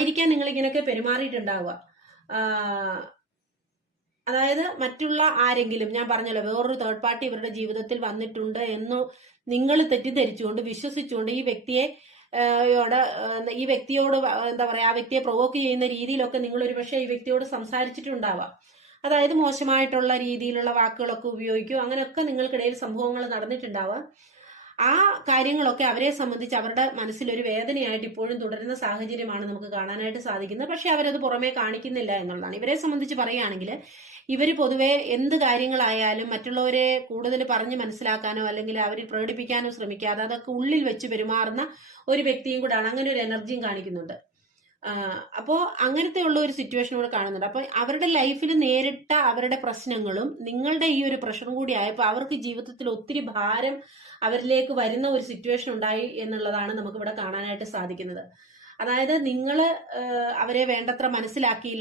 ആയിരിക്കാൻ നിങ്ങൾ ഇങ്ങനെയൊക്കെ പെരുമാറിയിട്ടുണ്ടാവുക. അതായത് മറ്റുള്ള ആരെങ്കിലും, ഞാൻ പറഞ്ഞല്ലോ വേറൊരു തേർഡ് പാർട്ടി ഇവരുടെ ജീവിതത്തിൽ വന്നിട്ടുണ്ട് എന്ന് നിങ്ങൾ തെറ്റിദ്ധരിച്ചുകൊണ്ട് വിശ്വസിച്ചുകൊണ്ട് ഈ വ്യക്തിയോട് എന്താ പറയാ, ആ വ്യക്തിയെ പ്രൊവോക്ക് ചെയ്യുന്ന രീതിയിലൊക്കെ നിങ്ങൾ ഒരുപക്ഷെ ഈ വ്യക്തിയോട് സംസാരിച്ചിട്ടുണ്ടാവാം. അതായത് മോശമായിട്ടുള്ള രീതിയിലുള്ള വാക്കുകളൊക്കെ ഉപയോഗിക്കും, അങ്ങനെയൊക്കെ നിങ്ങൾക്കിടയിൽ സംഭവങ്ങൾ നടന്നിട്ടുണ്ടാവാം. ആ കാര്യങ്ങളൊക്കെ അവരെ സംബന്ധിച്ച് അവരുടെ മനസ്സിലൊരു വേദനയായിട്ട് ഇപ്പോഴും തുടരുന്ന സാഹചര്യമാണ് നമുക്ക് കാണാനായിട്ട് സാധിക്കുന്നത്. പക്ഷെ അവരത് പുറമേ കാണിക്കുന്നില്ല എന്നുള്ളതാണ്. ഇവരെ സംബന്ധിച്ച് പറയുകയാണെങ്കിൽ ഇവര് പൊതുവെ എന്ത് കാര്യങ്ങളായാലും മറ്റുള്ളവരെ കൂടുതൽ പറഞ്ഞ് മനസ്സിലാക്കാനോ അല്ലെങ്കിൽ അവരിൽ പ്രകടിപ്പിക്കാനോ ശ്രമിക്കാതെ അതൊക്കെ ഉള്ളിൽ വെച്ച് പെരുമാറുന്ന ഒരു വ്യക്തിയും കൂടാണ്. അങ്ങനെ ഒരു എനർജിയും കാണിക്കുന്നുണ്ട്. അപ്പോ അങ്ങനത്തെ ഉള്ള ഒരു സിറ്റുവേഷൻ കൂടെ കാണുന്നുണ്ട്. അപ്പൊ അവരുടെ ലൈഫിൽ നേരിട്ട അവരുടെ പ്രശ്നങ്ങളും നിങ്ങളുടെ ഈ ഒരു പ്രഷറും കൂടി ആയപ്പോൾ അവർക്ക് ജീവിതത്തിൽ ഒത്തിരി ഭാരം അവരിലേക്ക് വരുന്ന ഒരു സിറ്റുവേഷൻ ഉണ്ടായി എന്നുള്ളതാണ് നമുക്ക് ഇവിടെ കാണാനായിട്ട് സാധിക്കുന്നത്. അതായത് നിങ്ങൾ അവരെ വേണ്ടത്ര മനസ്സിലാക്കിയില്ല.